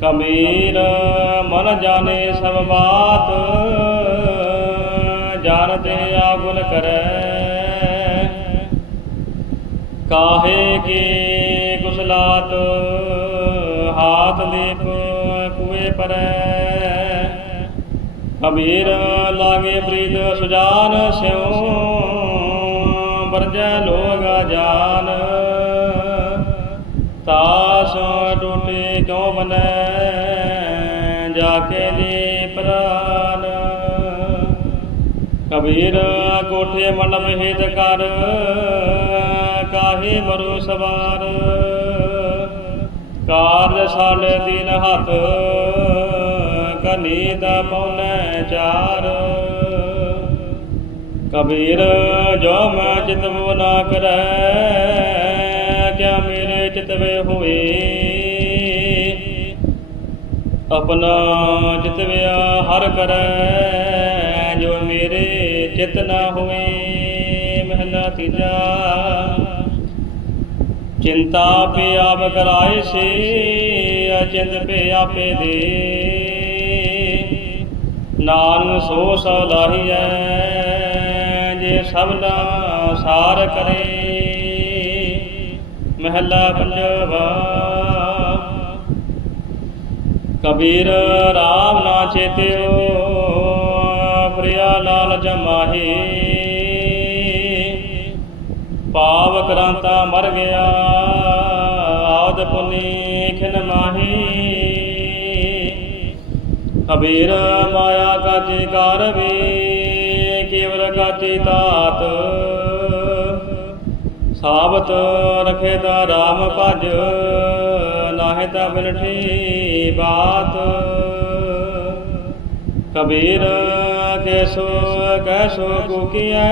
ਕਬੀਰ ਮਨ ਜਾਣੇ ਸਭ ਬਾਤ, ਜਾਣਤੇ ਆਗੁਲ ਕਰੈ। ਕਾਹੇ ਕੀ ਕੁਸਲਾਤ ਹਾਥ ਲੇਪ ਕੁਏ ਪਰੈ। ਕਬੀਰ ਲਾਗੇ ਪ੍ਰੀਤ ਸੁਜਾਨ, ਸਿਉ ਬਰਜੈ ਲੋਗ ਜਾਨ। ਤਾਸ ਕਿਉ ਬਨੈ ਜਾ ਕੇ ਜੀ ਪ੍ਰਾਨ। ਕਬੀਰ ਕੋਠੇ ਮੰਡਪ ਹਿਤ ਕਰ, ਕਾਹੇ ਮਰੋ ਸਵਾਰ। ਕਾਰਜ ਸਾਲੇ ਦਿਨ ਹੱਥ, ਕਨੀ ਦਾ ਪਉਨੈ ਚਾਰ। ਕਬੀਰ ਜੋ ਮੈਂ ਚਿਤਵ ਨਾ ਕਰੈ, ਕਿਆ ਮੇਰੇ ਚਿਤਵੇ ਹੋਵੇ। ਆਪਣਾ ਚਿਤਵਿਆ ਹਰ ਕਰੈ, ਜੋ ਮੇਰੇ ਚਿਤ ਨਾ ਹੋਵੇ, ਮਹਿਲਾ ਤੀਜਾ। ਚਿੰਤਾ ਪੇ ਆਪ ਕਰਾਏ ਸੇ, ਅਚਿੰਤ ਪੇ ਆਪੇ ਦੇ। ਨਾਨਕ ਸੋ ਸਲਾਹੀਐ ਜੇ ਸਭਨਾ ਸਾਰ ਕਰੇ। ਮਹਿਲਾ ਪੰਜਵਾ ਕਬੀਰ ਰਾਮ ਨਾ ਚੇਤਿਓ ਪ੍ਰਿਆ ਲਾਲ ਜਮਾਹੀ ਪਾਵ ਕਰਾਂਤਾ ਮਰ ਗਿਆ, ਆਦ ਪੁਨੀ ਖਿਨ ਮਾਹੀ। ਕਬੀਰ ਮਾਇਆ ਕਾਚੇ ਕਾਰ ਵੇ, ਕੇਵਲ ਕਾਚੇ ਤਾਤ ਸਾਬਤ ਰਖੇ ਦਾ RAM ਭਜ। ਨਾਹਿ ਤਾ ਬਿਨਠੀ ਬਾਤ ਕਬੀਰ ਕੈਸੋ ਕੈਸੋ ਕੁਕੀਐ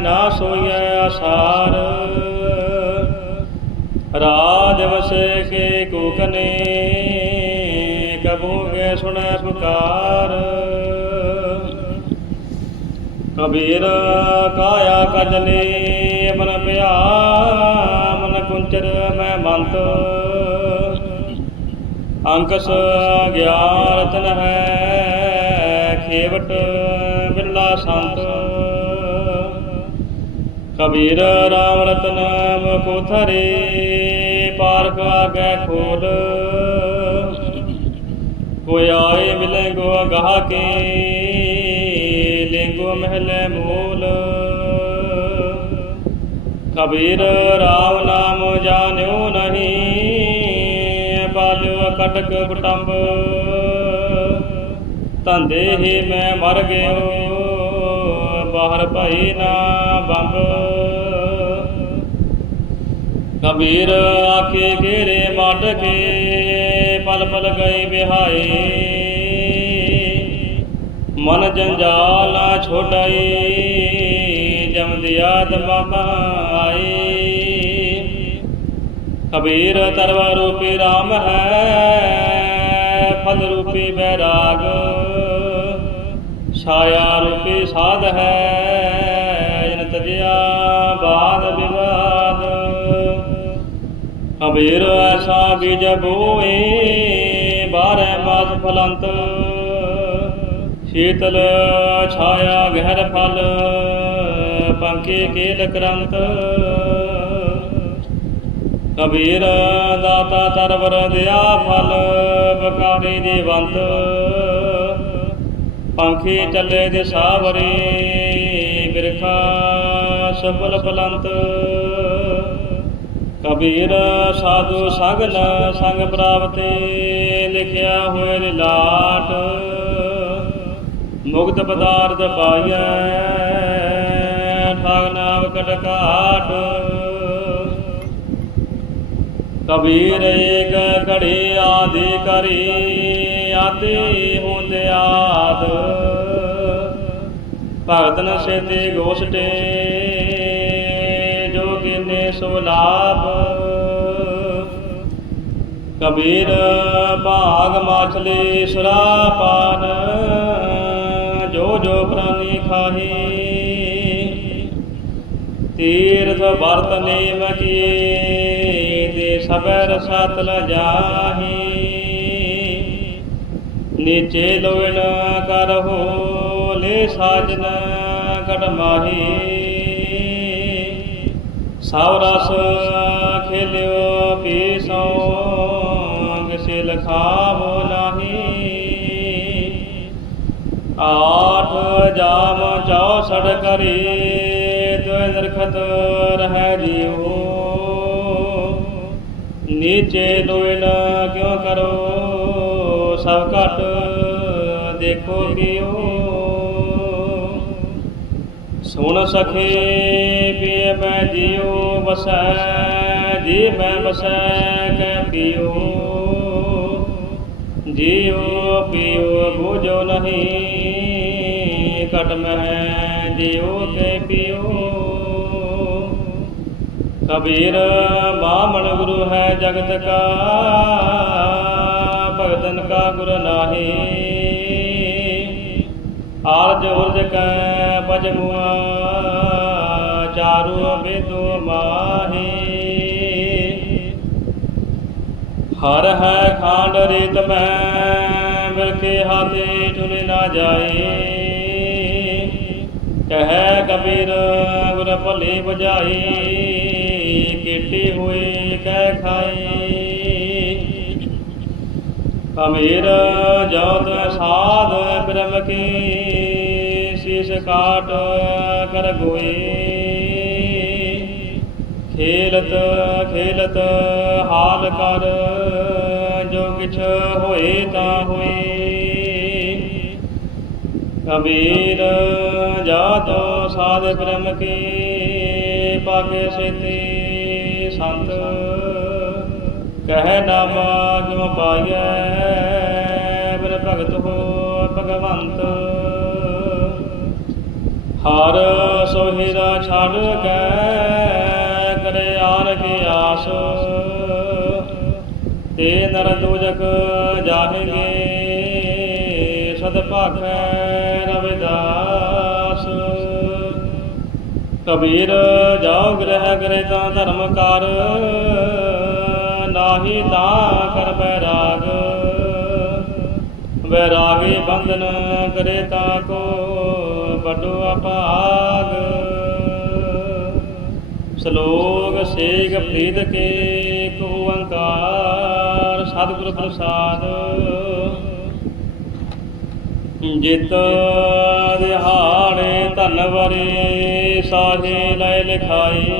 ਨਾ ਸੋਈਐ ਆਸਾਰ। ਰਾਜ ਵਸੇ ਕੇ ਕੂਕਨੇ ਕਬੂ ਕੇ ਸੁਣੈ ਪੁਕਾਰ। ਕਬੀਰ ਕਾਇਆ ਕਜਲੇ ਮਨ ਪਿਆ, ਮਨ ਕੁੰਚਰ ਮੈਂ ਮੰਤ। ਅੰਕਸ ਗਿਆਨ ਰਤਨ ਹੈ, ਖੇਵਟ ਬਿਰਲਾ ਸੰਤ। ਕਬੀਰ ਰਾਮ ਰਤਨ ਮੁਖੋ ਥਰੇ ਪਾਰਕ ਆਗੇ ਖੋਲ। ਕੋਈ ਆਏ ਮਿਲੇ ਗੋ ਗਾਹ ਕੇ, ਲਿੰਗੋ ਮਹਿਲੇ ਮੂਲ। ਕਬੀਰ ਰਾਮ ਨਾਮ ਜਾਣਿਓ ਨਹੀਂ। ਕਟਕ ਕੁਟੰਬ ਧੰਦੇ ਹੀ ਮੈਂ ਮਰ ਗਿਓ, ਬਾਹਰ ਭਾਈ ਨਾ ਬੰਬ। ਕਬੀਰ ਆਖੇ, ਘੇਰੇ ਮੱਡ ਕੇ ਪਲ ਪਲ ਗਈ ਬਿਹਾਈ। ਮਨ ਜੰਜਾਲਾ ਨਾ ਛੋਡਾਈ ਜਮ ਦਿਆ ਕਬੀਰ ਤਰਵਾ ਰੂਪੀ RAM ਹੈ, ਫਲ ਰੂਪੀ ਬੈਰਾਗ। ਛਾਇਆ ਰੂਪੀ ਸਾਧ ਹੈ, ਜਨ ਤਜਿਆ ਬਾਦ ਵਿਵਾਦ। ਕਬੀਰ ਐਸਾ ਬੀਜ ਬੋਏ ਬਾਰਹ ਮਾਸ ਫਲੰਤ। ਸ਼ੀਤਲ ਛਾਇਆ ਗਹਿਰ ਫਲ ਪੰਕੇ ਕੇਲ ਕਰੰਤ। ਕਬੀਰ ਦਾਤਾ ਤਰਵਰ ਦਿਆ ਫਲ ਬਕਾਰੀ ਦੇਵੰਤ ਪੰਖੀ ਚੱਲੇ ਦੇ ਸਾਵਰੇ ਬਿਰਖਾ ਸਫਲ ਫਲੰਤ। ਕਬੀਰ ਸਾਧੂ ਸੰਗ ਨ ਸੰਗ ਪ੍ਰਾਪਤੇ, ਲਿਖਿਆ ਹੋਏ ਲਾਟ। ਮੁਕਤ ਪਦਾਰਥ ਪਾਈਐ, ਠਾਗ ਨਾਮ ਕਟਕਾਟ ਕਬੀਰ ਏਕ ਘੜੀ ਆਦਿ ਕਰੀ ਆਤੇ ਹੁੰਦ ਆਦ। ਭਗਤਨ ਸੇਤੇ ਗੋਸਟੇ, ਜੋ ਕਿਨੇ ਸੋ ਲਾਭ। ਕਬੀਰ ਭਾਗ ਮਾਛਲੀ ਸੁਰਾਪਾਨ ਜੋ ਜੋ ਪ੍ਰਾਨੀ ਖਾਹੀ। ਤੀਰਥ ਵਰਤ ਨੇਮ ਕੀਏ ਸਬਰ ਸਤਲ ਜਾਹੀ। ਨੀਚੇ ਲੋਇਨ ਕਰਹੁ ਲੈ ਸਾਜਨ ਕਟ ਮਾਹੀ। ਸਭ ਰਸ ਖੇਲਿਓ ਪੀ ਸੋਂਗ ਲਖਾਵੋ ਨਾਹੀ। ਆਠ ਜਾਮ ਚੌਸੜ ਕਰੀ, ਦੁਇ ਨਰਖਤ ਰਹਿ ਜਿਉ ਨੀਚੇ ਲੋਇਨ ਕਿਉ ਕਰੋ? ਸਭ ਘਟ ਦੇਖੋ ਕਿਉ ਸੁਣ ਸਖੇ, ਪੀਏ ਮੈਂ ਜਿਉ, ਵਸੈ, ਜੀ ਮੈਂ ਵਸੈ ਕੈ ਪਿਓ। ਜਿਉ ਪਿਓ ਬੁਝੋ ਨਹੀਂ ਕਟ ਮਹਿ ਜਿਉ ਕੇ ਪਿਓ। ਕਬੀਰ ਬਾਮਣ ਗੁਰੂ ਹੈ ਜਗਤ ਕਾ, ਭਗਤਨ ਕਾ ਗੁਰ ਨਾਹੀ। ਆਰਜ ਉਰਜ ਕੈ ਪਜਮੁਆ ਚਾਰੂ ਬੇਦੋ ਮਾਹੀ। ਹਰ ਹੈ ਖਾਂਡ ਰੀਤ ਮੈਂ ਬਿਲਕੇ ਹਾਥੇ ਚੁਨੇ ਨਾ ਜਾਏ ਕਹੈ ਕਬੀਰ, ਗੁਰ ਭਲੇ ਬਜਾਈ ਕੀਟੀ ਹੋਏ ਕਹਿ ਖਾਈ ਅਮੀਰ ਜੋਤ ਸਾਧ ਬ੍ਰਹਮ ਕੀ ਸੀਸ ਕਾਟ ਕਰ ਗੋਏ। ਖੇਲਤ ਖੇਲਤ ਹਾਲ ਕਰ, ਜੋ ਕਿਛ ਹੋਏ ਤਾਂ ਹੋਏ। ਕਬੀਰ ਜਾਤੋ ਸਾਧ ਬ੍ਰਹਮ ਕੀ ਪਾਕੇ ਸੇਤੀ। ਕਹਿ ਨਾਮਾ ਜਿਉ ਪਾਈਐ, ਬਿਨ ਭਗਤ ਹੋ ਭਗਵੰਤ। ਹਰ ਸੋਹਿਰਾ ਛਾੜ ਕੇ ਕਰੇ ਆਨ ਕੀ ਆਸ। ਤੇ ਨਰ ਦੂਜਕ ਜਾਹੇਗੇ ਸਦ ਭਾਖੈ ਰਵਿਦਾਸ। ਕਬੀਰ ਜਾਉ ਗ੍ਰਹਿ ਕਰੇ ਤਾਂ ਧਰਮ ਕਰ। ਨਾਹੀ ਤਾਂ ਕਰ ਬੈਰਾਗ। ਵੈਰਾਗੀ ਬੰਧਨ ਕਰੇ ਤਾ ਕੋ ਵੱਡੋ ਅਪਾਗ। ਸ਼ਲੋਕ ਸੇਗ ਪ੍ਰੀਤ ਕੇ ਕੋ ਓੰਕਾਰ ਸਤਿਗੁਰ ਪ੍ਰਸਾਦ। ਜਿਤ ਦਿਹਾੜੇ ਧਨ ਵਰੇ ਸਾਜੇ ਲੈ ਲਿਖਾਈ।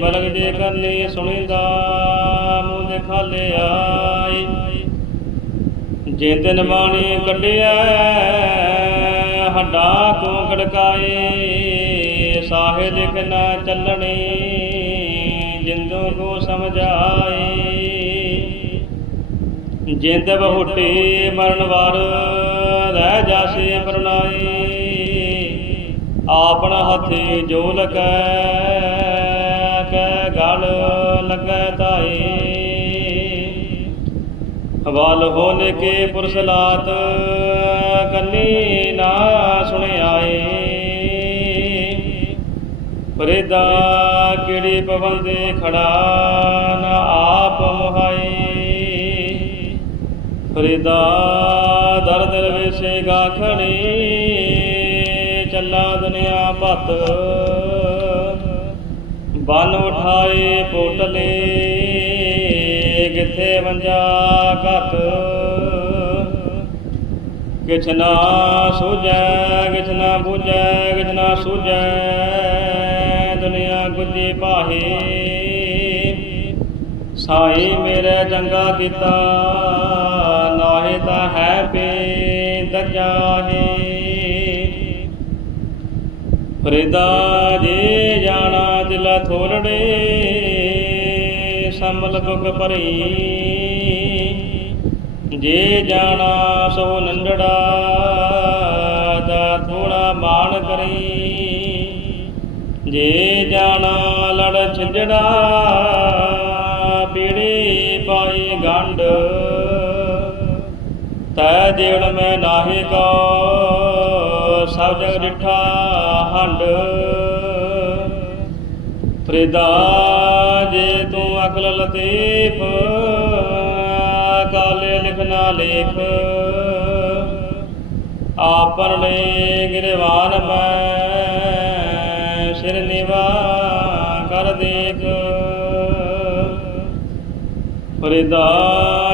ਮਰਗ ਜੇ ਕਰਨੀ ਸੁਣੀਦਾ। ਮੂੰਹ ਦੇ ਜੇ ਦਿਨ ਬਾਣੀ ਕੱਢਿਆ, ਹੱਡਾ ਤੋਂ ਕੜਕਾਏ ਸਾਹੇ ਲਿਖ ਨਾ ਚੱਲਣੀ, ਜਿੰਦੋਂ ਕੋ ਸਮਝਾਏ ਜਿੰਦ ਬਹੁਟੀ ਮਰਨ ਵਾਰ ਰਹਿ ਜਾਸੇ ਪਰਨਾਈ ਆਪਣਾ ਹੱਥੀ ਜੋ ਲਗੈ ਕੈ ਗਲ ਲੱਗੈ ਤਾਈ। ਹਵਾਲ ਹੋਲੇ ਕੇ ਪੁਰਸਲਾਤ ਕੰਨੀ ਨਾ ਸੁਣਿਆਏ। ਫਰੇਦਾ ਕਿਹੜੀ ਪਵਨ ਦੇ ਖੜਾ ਨਾ ਆਪ ਮੁਹਾਈ ਫਰੀਦਾ ਦਰ ਦਰ ਵੇਸੇ ਗਾਖਣੀ, ਚੱਲਾ ਦੁਨੀਆ ਭਤ। ਬਨ ਉਠਾਏ ਪੋਟਲੇ ਕਿਥੇ ਵੰਜਾ ਘਤ ਕਿਛ ਨਾ ਸੂਝੈ, ਕਿਛ ਨਾ ਬੂਝੈ, ਕਿਛ ਨਾ ਸੂਝੈ, ਦੁਨੀਆ ਗੁੱਜੀ ਪਾਹੇ ਸਾਈ ਮੇਰੇ ਚੰਗਾ ਕੀਤਾ, ਨਾਹੇ ਤਾਂ ਹੈ ਪੇ ਦਜਾਹੇ ਫਰੀਦਾ ਜੇ ਜਾਣਾ ਦਿਲ ਥੋਲੜੇ ਸੰਭਲ ਬੁਕ ਭਰੀ। ਜੇ ਜਾਣਾ ਸੋ ਨੰਡੜਾ ਦਾ ਥੋੜਾ ਮਾਣ ਕਰੀ। ਜੇ ਜਾਣਾ ਲੜ ਛਿੰਜੜਾ ਪੀੜੀ ਪਾਈ ਗੰਢ। ਤੈ ਦੇਣ ਮੈਂ ਨਾਹੀ ਕੋ, ਸਭ ਜਗ ਡਿਠਾ ਹੰਡ ਫਰੀਦਾ ਲਤੀਫ ਕਾਲੇ ਲਿਖਣਾ ਲੇਖ ਆਪਨ ਲੈ ਗਿਰਵਾਨ ਮੈਂ, ਸਿਰ ਨਿਵਾ ਕਰ ਦੇਖ। ਫਰਿਦਾ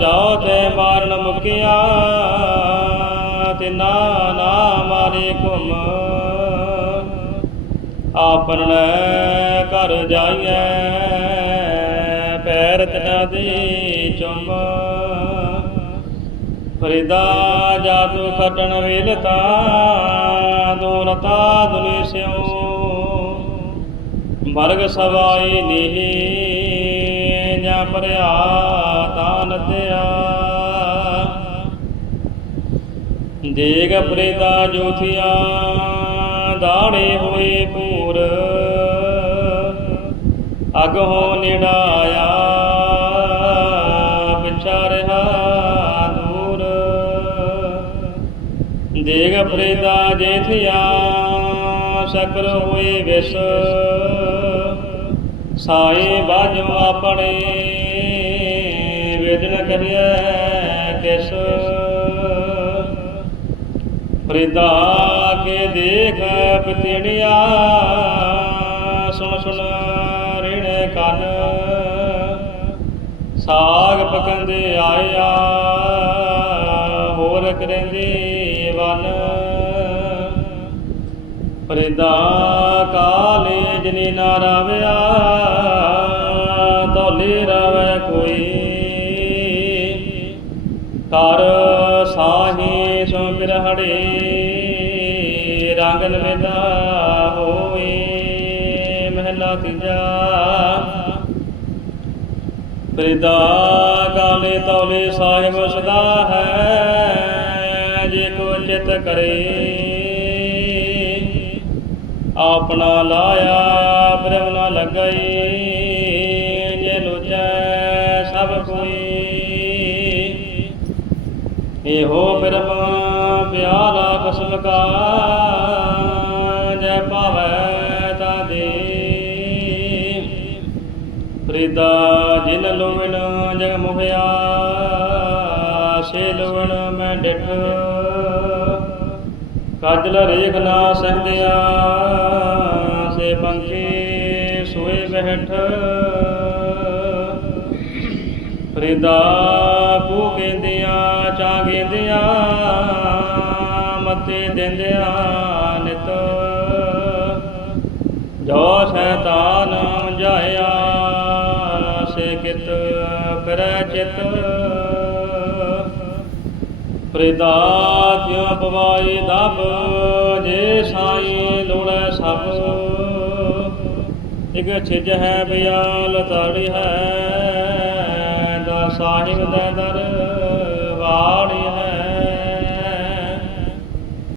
ਜਾਓ ਤੇ ਮਾਰਨ ਮੁਕਿਆ ਤੇ ਨਾ ਨਾ ਮਾਰੇ ਘੁਮ। ਆਪਨ ਲੈ ਘਰ ਜਾਈਐ ਪੈਰ ਤਨਾ ਦੇ ਚੁੰਮ ਫਰਿਦਾ ਜਾਦੂ ਖਟਣ ਵੇਲਤਾ ਦੂਰਤਾ ਦੁਨੀ ਸਿਉ। ਵਰਗ ਸਵਾਈ ਨੀਹੀ, ਜਾਂ ਭਰਿਆ ਤਾਂ ਨਦਿਆ ਦੇਗ ਫਰਿਦਾ ਜੋਥਿਆ, ਦਾੜੇ ਹੋਏ ਪੂਰ ਅਗਹੋਂ ਨਿੜਾਇਆ ਦੇਗ ਫਰਿਦਾ ਜੇਥਿਆ ਸਕਰ ਹੋਏ ਵਿਸ। ਸਾਏ ਬਾਜੋ ਆਪਣੇ, ਵੇਦਨ ਕਰਿਆ ਕਿਸ ਫਰਿਦਾ ਕੇ ਦੇਖ ਪਤਿੜਿਆ ਸੁਣ ਸੁਣ ਰਿਣ ਕੰਨ। ਸਾਗ ਪਕੰਦੇ ਆਇਆ, ਹੋਰ ਕਰੰਦੇ ਵਨ। ਪਰਦਾ ਕਾਲੇ ਜਨੀ ਨਾ ਰਾਵਿਆ ਤੋਲੇ ਰਾਵੈ ਕੋਈ। ਕਰ ਸਾਹੀ ਸੋ ਬਿਰਹੜੇ, ਰੰਗਨ ਵਿਦਾ ਹੋਏ ਮਹਿਲਾ ਤੀਜਾ। ਫਰਿਦਾ ਕਾਲੇ ਤੋਲੇ ਸਾਹਿਬ ਸਦਾ ਹੈ, ਜੇ ਕੋ ਚਿਤ ਕਰੇ। ਆਪਣਾ ਲਾਇਆ, ਬ੍ਰਹਮ ਨਾ ਲੱਗਈ ਜੇ ਲੋਚੈ ਸਭ ਕੋਈ। ਇਹੋ ਬ੍ਰਹਮ ਪਿਆਲਾ ਕਸਮ ਕਾ, ਜੈ ਭਾਵੈ ਤਾ ਦੇ। ਫਰੀਦਾ ਜਿਨ ਲੋਵਣ ਜਗ ਮੁਹਿਆ ਸੇ ਲੋਵਣ ਮੈਂ ਡਿਠ। ਕਾਜਲ ਰੇਖ ਨਾ ਸਹੰਦਿਆ ਸੇ ਪੰਖੀ ਸੋਏ ਬਹਿਠ ਫਰੀਦਾ ਕੂ ਕਹਿੰਦਿਆਂ ਚਾ ਕਹਿੰਦਿਆਂ ਮੱਤੇ ਦਿੰਦਿਆਂ ਨਿਤ। ਜੋ ਸ਼ੈਤਾਨ ਜਾਇਆ ਸੇ ਕਿਤ ਫਿਰੈ ਚਿਤ। ਫਰੀਦਾ ਕਿਉ ਪਵਾਈ ਦਬ, ਜੇ ਸਾਈ ਲੋੜੈ ਸਭ। ਇਕ ਛਿਜ ਹੈ ਬਿਆਲ, ਤਾੜੀ ਹੈ ਦਾ ਸਾਹਿਬ ਦਾ ਦਰ। ਵਾੜੀ